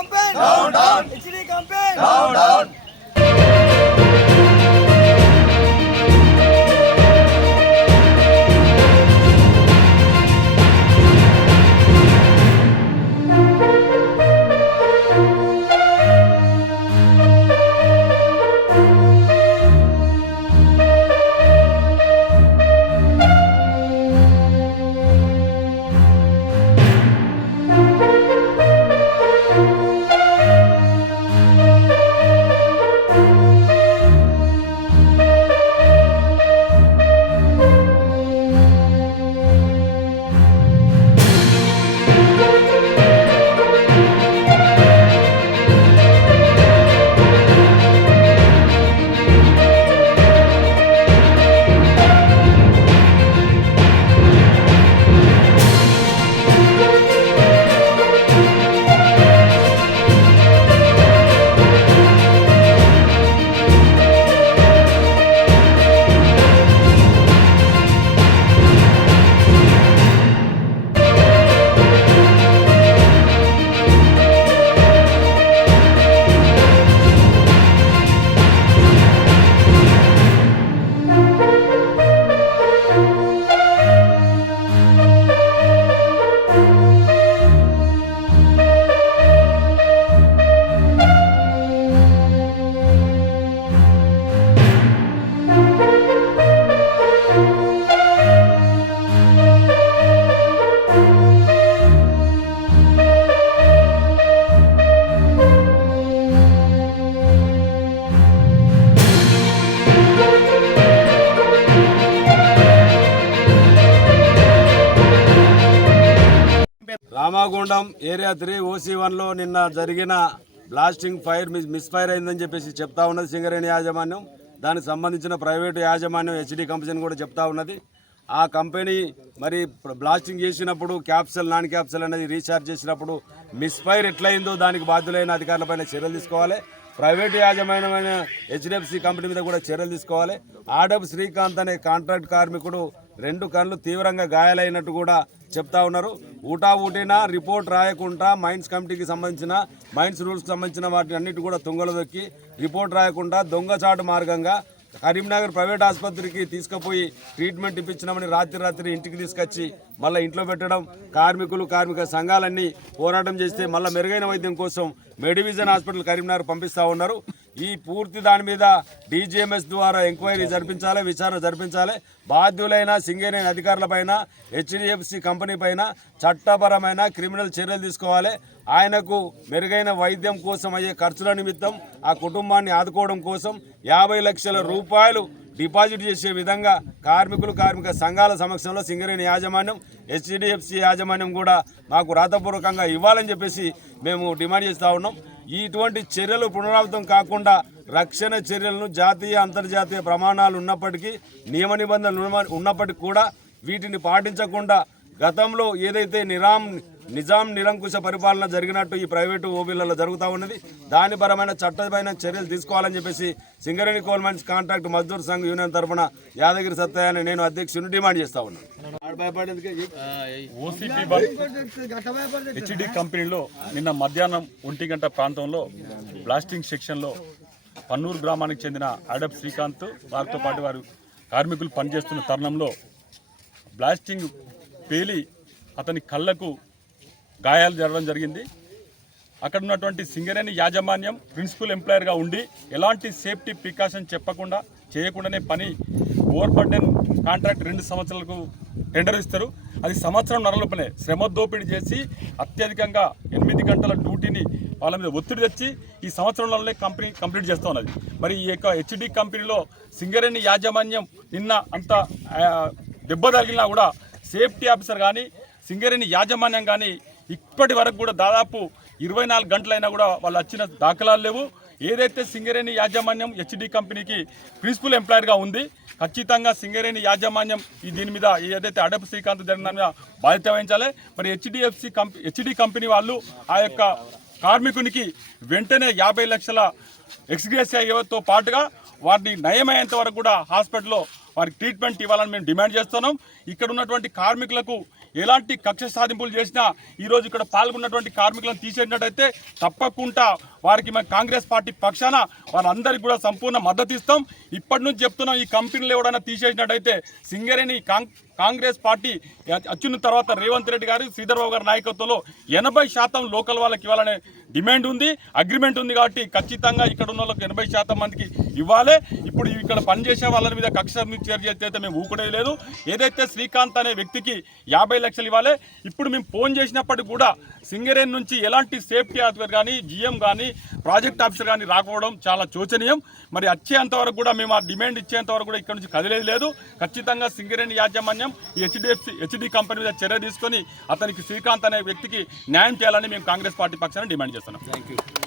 campaign. Down, down. HD campaign. Down, down. Ramagundam area 3 OC1లో నిన్న జరిగిన బ్లాస్టింగ్ ఫైర్ మిస్ఫైర్ అయిందని చెప్పేసి చెప్తా ఉన్నది సింగరేణి యాజమాన్యం. దానికి సంబంధించిన ప్రైవేటు యాజమాన్యం హెచ్డి కంపెనీ కూడా చెప్తా ఉన్నది. ఆ కంపెనీ మరి బ్లాస్టింగ్ చేసినప్పుడు క్యాప్సల్ నాన్ క్యాప్సల్ అనేది రీఛార్జ్ చేసినప్పుడు మిస్ఫైర్ ఎట్లయిందో దానికి బాధ్యులైన అధికారులపైన చర్యలు తీసుకోవాలి. ప్రైవేటు యాజమాన్యమైన HDFC కంపెనీ మీద కూడా చర్యలు తీసుకోవాలి. ఆడపు శ్రీకాంత్ అనే కాంట్రాక్ట్ కార్మికుడు 2 కళ్ళు తీవ్రంగా గాయాలైనట్టు కూడా చెప్తా ఉన్నారు. ఊటినా రిపోర్ట్ రాయకుండా మైన్స్ కమిటీకి సంబంధించిన మైన్స్ రూల్స్కి సంబంధించిన వాటిని అన్నిటి కూడా తుంగలు దొక్కి రిపోర్ట్ రాయకుండా దొంగచాటు మార్గంగా కరీంనగర్ ప్రైవేట్ ఆసుపత్రికి తీసుకుపోయి ట్రీట్మెంట్ ఇప్పించినామని రాత్రి ఇంటికి తీసుకొచ్చి మళ్ళీ ఇంట్లో పెట్టడం, కార్మిక సంఘాలన్నీ పోరాటం చేస్తే మళ్ళీ మెరుగైన వైద్యం కోసం మెడివిజన్ హాస్పిటల్ కరీంనగర్ పంపిస్తూ ఉన్నారు. ఈ పూర్తి దాని మీద DGMS ద్వారా ఎంక్వైరీ జరిపించాలి, విచారణ జరిపించాలి. బాధ్యులైన సింగరేణి అధికారులపైన HDFC కంపెనీ పైన చట్టపరమైన క్రిమినల్ చర్యలు తీసుకోవాలి. ఆయనకు మెరుగైన వైద్యం కోసం అయ్యే ఖర్చుల నిమిత్తం ఆ కుటుంబాన్ని ఆదుకోవడం కోసం 50 లక్షల రూపాయలు డిపాజిట్ చేసే విధంగా కార్మిక సంఘాల సమక్షంలో సింగరేణి యాజమాన్యం HDFC యాజమాన్యం కూడా మాకు రాతపూర్వకంగా ఇవ్వాలని చెప్పేసి మేము డిమాండ్ చేస్తూ ఉన్నాం. ఇటువంటి చర్యలు పునరావృతం కాకుండా రక్షణ చర్యలను జాతీయ అంతర్జాతీయ ప్రమాణాలు ఉన్నప్పటికీ నియమ నిబంధనలు ఉన్నప్పటికీ కూడా వీటిని పాటించకుండా గతంలో ఏదైతే నిజాం నిరంకుశ పరిపాలన జరిగినట్టు ఈ ప్రైవేటు ఓబీలలో జరుగుతూ ఉన్నది. దాని పరమైన చట్టపరమైన చర్యలు తీసుకోవాలని చెప్పేసి Singareni coal mines contract Mazdoor Sangh union తరఫున యాదగిరి సత్తయ్యని నేను అధ్యక్షుని డిమాండ్ చేస్తా ఉన్నాను. HD కంపెనీలో నిన్న మధ్యాహ్నం 1 గంట ప్రాంతంలో బ్లాస్టింగ్ సెక్షన్లో పన్నూరు గ్రామానికి చెందిన ఆడప్ శ్రీకాంత్ వారితో పాటు వారు కార్మికులు పనిచేస్తున్న తరుణంలో బ్లాస్టింగ్ పేలి అతని కళ్ళకు గాయాలు జరగడం జరిగింది. అక్కడ ఉన్నటువంటి సింగరేణి యాజమాన్యం ప్రిన్సిపల్ ఎంప్లాయర్గా ఉండి ఎలాంటి సేఫ్టీ ప్రికాషన్ చేయకుండానే పని ఓవర్ బర్డెన్ కాంట్రాక్ట్ 2 సంవత్సరాలకు టెండర్ ఇస్తారు. అది సంవత్సరం నరలోపలే శ్రమ దోపిడీ చేసి అత్యధికంగా 8 గంటల డ్యూటీని వాళ్ళ మీద ఒత్తిడి తెచ్చి ఈ సంవత్సరంలోనే కంప్లీట్ చేస్తూ ఉన్నది. మరి ఈ యొక్క HD కంపెనీలో సింగరేణి యాజమాన్యం నిన్న అంత దెబ్బ తగిలినా కూడా సేఫ్టీ ఆఫీసర్ కానీ సింగరేణి యాజమాన్యం కానీ ఇప్పటి వరకు కూడా దాదాపు 24 గంటలైనా కూడా వాళ్ళు వచ్చిన దాఖలాలు లేవు. ఏదైతే సింగరేణి యాజమాన్యం HD కంపెనీకి ప్రిన్సిపల్ ఎంప్లాయర్గా ఉంది, ఖచ్చితంగా సింగరేణి యాజమాన్యం దీని మీద ఏదైతే అడపు శ్రీకాంత్ జరిగిన బాధ్యత వహించాలి. మరి HD కంపెనీ వాళ్ళు ఆ యొక్క కార్మికునికి వెంటనే 50 లక్షల ఎక్స్గ్రేషియాతో పాటుగా వారిని నయమయ్యేంత వరకు కూడా హాస్పిటల్లో వారికి ట్రీట్మెంట్ ఇవ్వాలని మేము డిమాండ్ చేస్తున్నాం. ఇక్కడ ఉన్నటువంటి కార్మికులకు ఎలాంటి కక్ష సాధింపులు చేసినా ఈరోజు ఇక్కడ పాల్గొన్నటువంటి కార్మికులను తీసేసినట్టయితే తప్పకుండా వారికి మేము కాంగ్రెస్ పార్టీ పక్షాన వారందరికీ కూడా సంపూర్ణ మద్దతు ఇస్తాం. ఇప్పటి నుంచి చెప్తున్నాం, ఈ కంపెనీలు ఎవరైనా తీసేసినట్టయితే సింగరేణి కాంగ్రెస్ పార్టీ వచ్చిన తర్వాత రేవంత్ రెడ్డి గారు శ్రీధర్బాబు గారి నాయకత్వంలో 80% లోకల్ వాళ్ళకి ఇవ్వాలనే డిమాండ్ ఉంది, అగ్రిమెంట్ ఉంది. కాబట్టి ఖచ్చితంగా ఇక్కడ ఉన్న వాళ్ళకి 80% మందికి ఇవ్వాలి. ఇప్పుడు ఇక్కడ పనిచేసే వాళ్ళ మీద కక్ష చర్య అయితే మేము ఊకునేది లేదు. ఏదైతే శ్రీకాంత్ అనే వ్యక్తికి 50 లక్షలు ఇవ్వాలి. ఇప్పుడు మేము ఫోన్ చేసినప్పటికీ కూడా సింగరేణి నుంచి ఎలాంటి సేఫ్టీ ఆఫీసర్ కానీ, జిఎం కానీ, ప్రాజెక్ట్ ఆఫీసర్ కానీ రాకపోవడం చాలా శోచనీయం. మరి వచ్చేంత వరకు కూడా మేము ఆ డిమాండ్ ఇచ్చేంత వరకు కూడా ఇక్కడ నుంచి కదిలేదు లేదు. ఖచ్చితంగా సింగరేణి యాజమాన్యం ఈ హెచ్డి కంపెనీ మీద చర్య తీసుకొని అతనికి శ్రీకాంత్ అనే వ్యక్తికి న్యాయం చేయాలని మేము కాంగ్రెస్ పార్టీ పక్షాన డిమాండ్ చేస్తున్నాం.